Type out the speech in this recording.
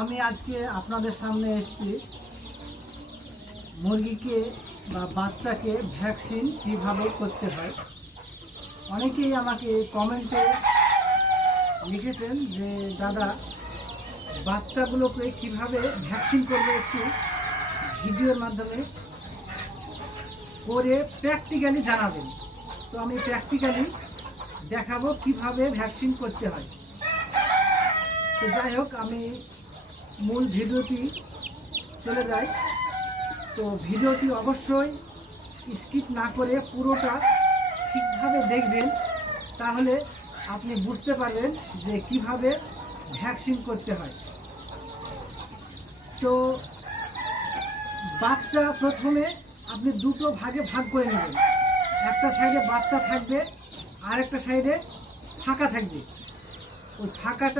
আমি আজকে আপনাদের সামনে এসেছি মুরগিকে বা বাচ্চাকে ভ্যাকসিন কিভাবে করতে হয়। অনেকেই আমাকে কমেন্টে লিখেছেন যে দাদা, বাচ্চাগুলোকে কিভাবে ভ্যাকসিন করবে একটু ভিডিওর মাধ্যমে করে প্র্যাকটিক্যালি জানাবেন। তো আমি প্র্যাকটিক্যালি দেখাবো কিভাবে ভ্যাকসিন করতে হয়। তো যাই হোক, আমি মূল ভিডিওটি চলে যাই। তো ভিডিওটি অবশ্যই স্কিপ না করে পুরোটা ঠিকভাবে দেখবেন, তাহলে আপনি বুঝতে পারবেন যে কিভাবে ভ্যাকসিন করতে হয়। তো বাচ্চা প্রথমে আপনি দুটো ভাগে ভাগ করে নেবেন। একটা সাইডে বাচ্চা থাকবে আর একটা সাইডে ফাঁকা থাকবে। ওই ফাঁকাটা